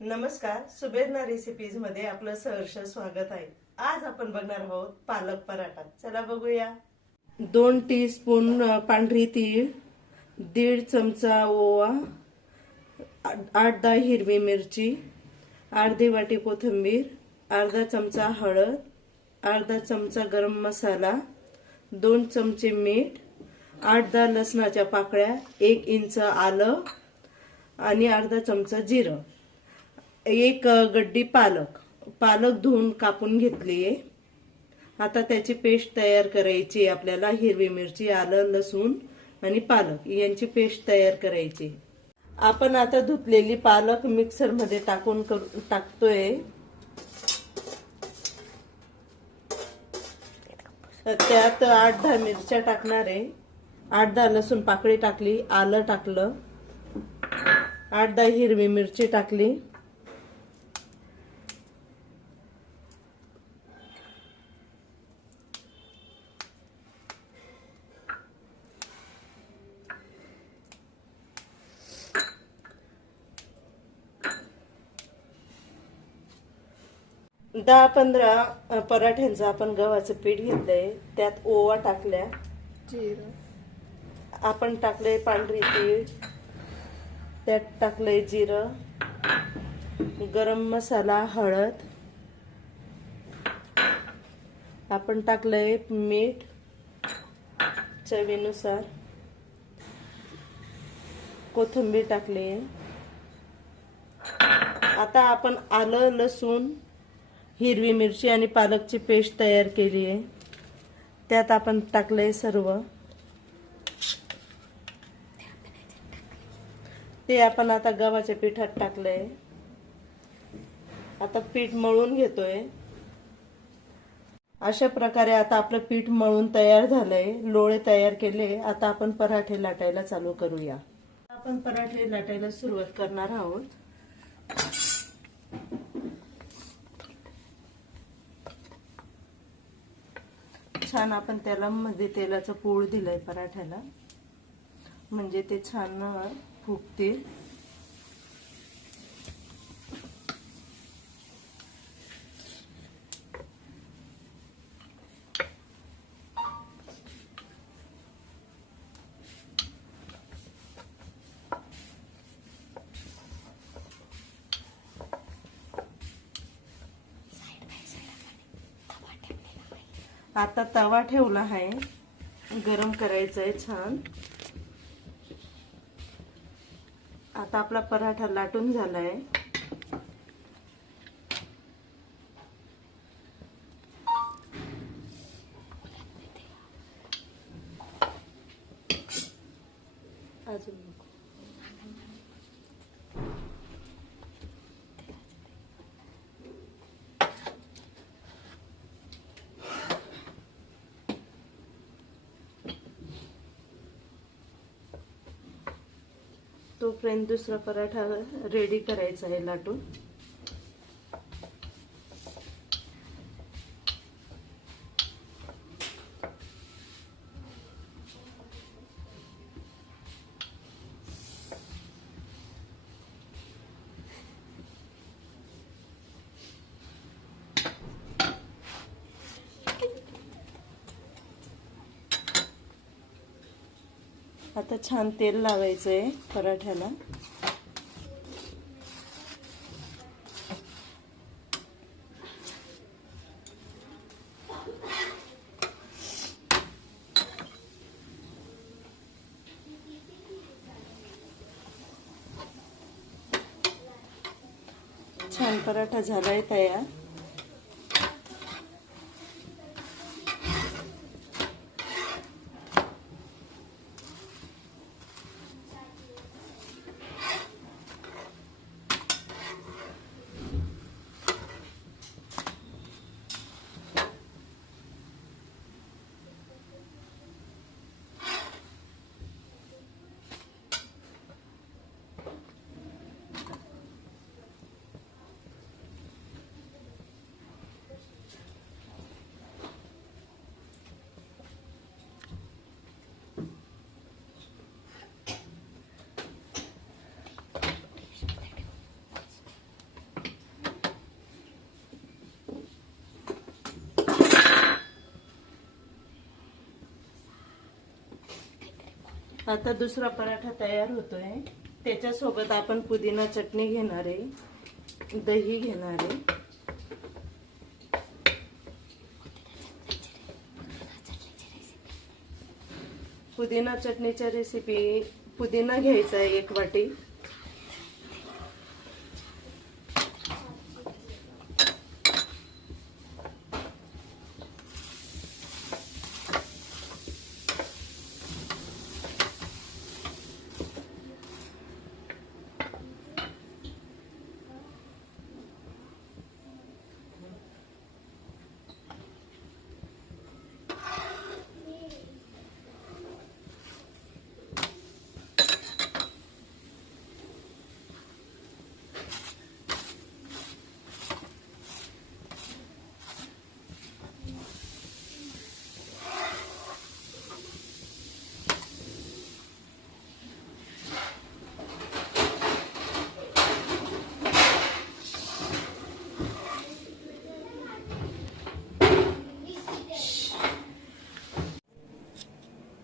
नमस्कार सुबेदना रेसिपीजमध्ये आपलं सहर्ष स्वागत आहे. आज आपण बघणार आहोत पालक पराठा. चला बघूया. दोन टी स्पून पांढरी तीळ दीड चमचा ओवा आठ आठ दहा हिरवी मिरची अर्धी वाटी कोथिंबीर अर्धा चमचा हळद अर्धा चमचा गरम मसाला दोन चमचे मीठ आठ दहा लसणाच्या पाकळ्या एक इंच आलं आणि अर्धा चमचा जिरं. एक गड्डी पालक. पालक धुवून कापून घेतली. आहे आता त्याची पेस्ट तयार करायची. आहे आपल्याला हिरवी मिरची आलं लसूण आणि पालक यांची पेस्ट तयार करायची. आपण आता धुतलेली पालक मिक्सरमध्ये टाकून करू- टाकतोय. त्यात आठ दहा मिरच्या टाकणार आहे. आठ दहा लसूण पाकळी टाकली आलं टाकलं. आठ दहा हिरवी मिरची टाकली. दहा पंधरा पराठ्यांचं आपण गव्हाचं पीठ घेतलंय त्यात ओवा टाकल्या. जिरं. आपण टाकलंय पांढरी तीळ त्यात टाकलंय जिरं गरम मसाला हळद. आपण टाकलंय मीठ चवीनुसार. कोथिंबीर टाकली आता आपण आलं लसूण हिरवी मिरची आणि पालकची पेस्ट तयार केली आहे. त्यात आपण टाकलंय सर्व. ते आपण आता गव्हाच्या पिठात टाकलंय. आता पीठ मळून घेतोय. अशा प्रकारे आता आपलं पीठ मळून तयार झालंय. लोळे तयार केले. आता आपण पराठे लाटायला चालू करूया. आपण पराठे लाटायला सुरुवात करणार आहोत. छान आपण त्याला मध्ये तेलाचं पोळ दिलंय पराठ्याला. म्हणजे ते छान फुगतील. आता तवा ठेवला आहे. गरम करायचा आहे छान. आता आपला पराठा लाटून झालाय. अजून तोपर्यंत दुसरा पराठा रेडी करायचा आहे लाटून. आता छान तेल लावायचं आहे पराठ्याला. छान पराठा झालाय तयार. आता दुसरा पराठा तयार होतोय. त्याच्यासोबत आपण पुदिना चटणी घेणार आहे. दही घेणार आहे. पुदिना चटणीच्या रेसिपी पुदिना घ्यायचा आहे एक वाटी.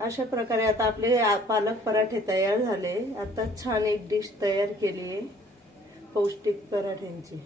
अशा प्रकारे आता आपले पालक पराठे तयार झाले. आता छान एक डिश तयार केली आहे. पौष्टिक पराठ्यांची.